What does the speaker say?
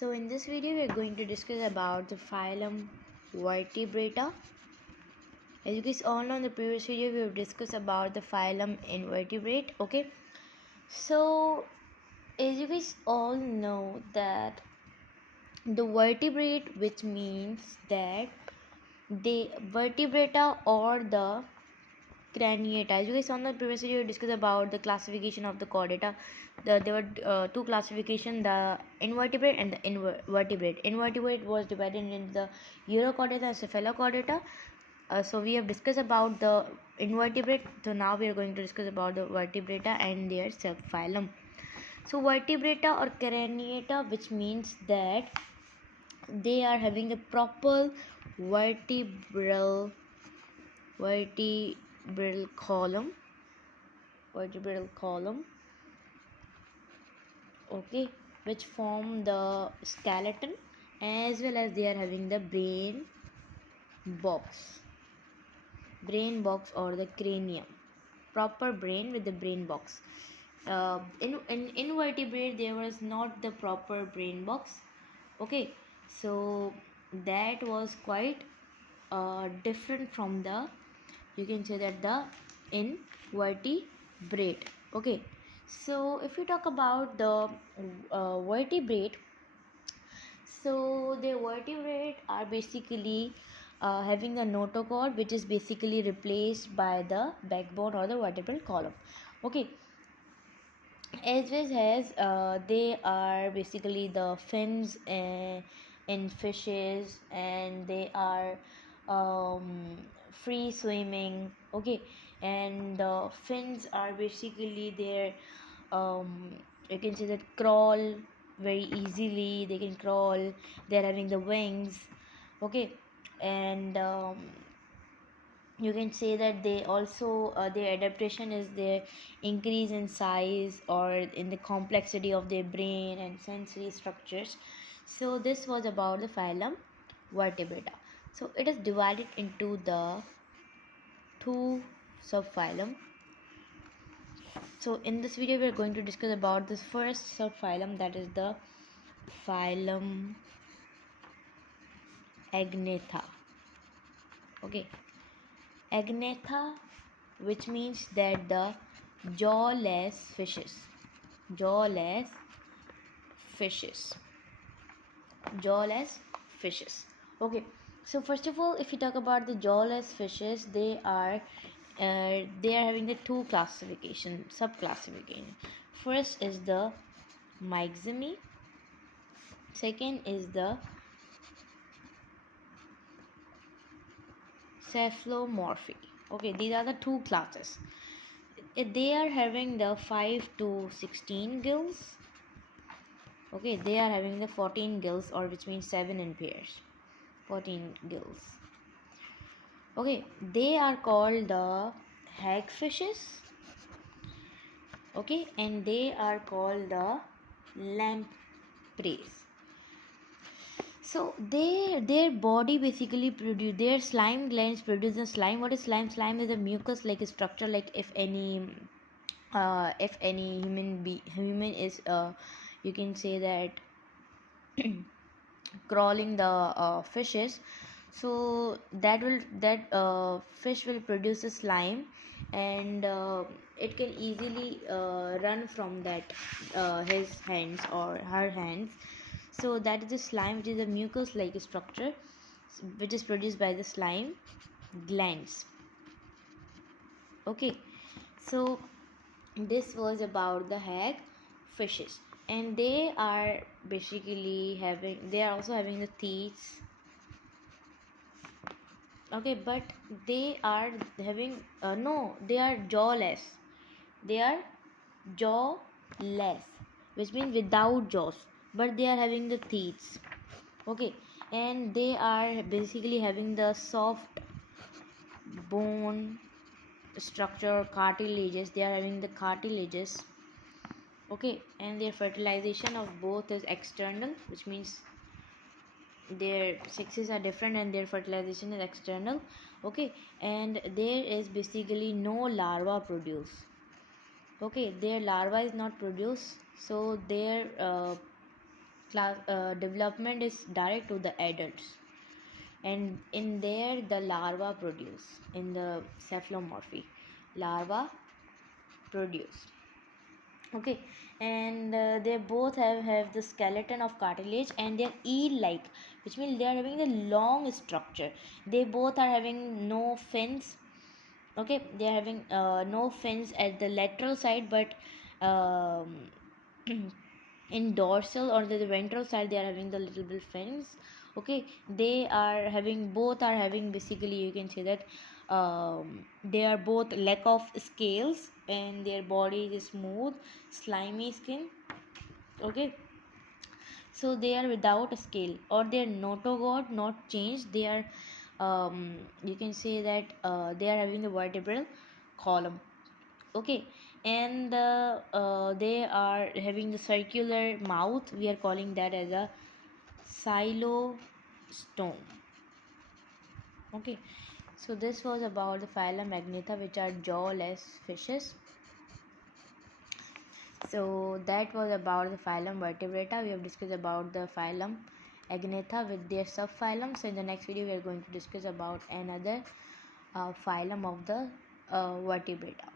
So in this video we are going to discuss about the phylum vertebrata. As you guys all know, in the previous video we have discussed about the phylum invertebrate. Okay, so as you guys all know that the vertebrate, which means that the vertebrata or the craniata. As you guys saw in the previous video, we discussed about the classification of the chordata. There were two classifications: the invertebrate and the invertebrate. Invertebrate was divided into the urochordata and cephalochordata. So we have discussed about the invertebrate. So now we are going to discuss about the vertebrata and their subphylum. So vertebrata or craniata, which means that they are having a proper vertebral column, okay, which form the skeleton, as well as they are having the brain box or the cranium, proper brain with the brain box. In invertebrate there was not the proper brain box. Okay, so that was quite different from the, you can say that, the invertebrate. Okay, so if you talk about the vertebrate, so the vertebrate are basically having a notochord, which is basically replaced by the backbone or the vertebral column. Okay, as well as they are basically the fins in fishes, and they are free swimming. Okay, and the fins are basically their, you can say that, crawl very easily. They can crawl, they're having the wings. Okay, and you can say that they also their adaptation is their increase in size or in the complexity of their brain and sensory structures. So this was about the phylum vertebrata. So it is divided into the two subphylum. So in this video we are going to discuss about this first subphylum, that is the phylum agnatha. Okay, agnatha, which means that the jawless fishes. Okay, so first of all, if you talk about the jawless fishes, they are having the two subclassification. First is the myxomy, second is the cephalomorphy. Okay, these are the two classes. They are having the 5 to 16 gills. Okay, they are having the 14 gills, or which means 7 in pairs, 14 gills. Okay, they are called the hagfishes. Okay, and they are called the lampreys. So their body basically produce, their slime glands produce the slime. What is slime? Slime is a mucus like a structure. Like if any human is you can say that crawling the fishes, so that fish will produce a slime, and it can easily run from that his hands or her hands. So that is the slime, which is a mucus like structure which is produced by the slime glands. Okay, so this was about the hag fishes, and they are also having the teeth. Okay, but they are having no, they are jawless. They are jawless, which means without jaws, but they are having the teeth. Okay, and they are basically having the soft bone structure, cartilages. They are having the cartilages. Okay, and their fertilization of both is external, which means their sexes are different and their fertilization is external. Okay, and there is basically no larva produced. Okay, their larva is not produced, so their development is direct to the adults, and in there the larva produce in the cephalomorphy. Larva produce. Okay, and they both have the skeleton of cartilage, and they're eel like, which means they are having a long structure. They both are having no fins. Okay, they are having no fins at the lateral side, but um, in dorsal or the ventral side they are having the little bit fins. Okay, they are having, both are having, basically you can say that they are both lack of scales, and their body is smooth slimy skin. Okay, so they are without a scale, or their notogod not changed. They are you can say that they are having a vertebral column. Okay, and they are having the circular mouth. We are calling that as a xylostome. Okay, so this was about the phylum agnatha, which are jawless fishes. So that was about the phylum vertebrata. We have discussed about the phylum agnatha with their subphylum. So in the next video we are going to discuss about another phylum of the vertebrata.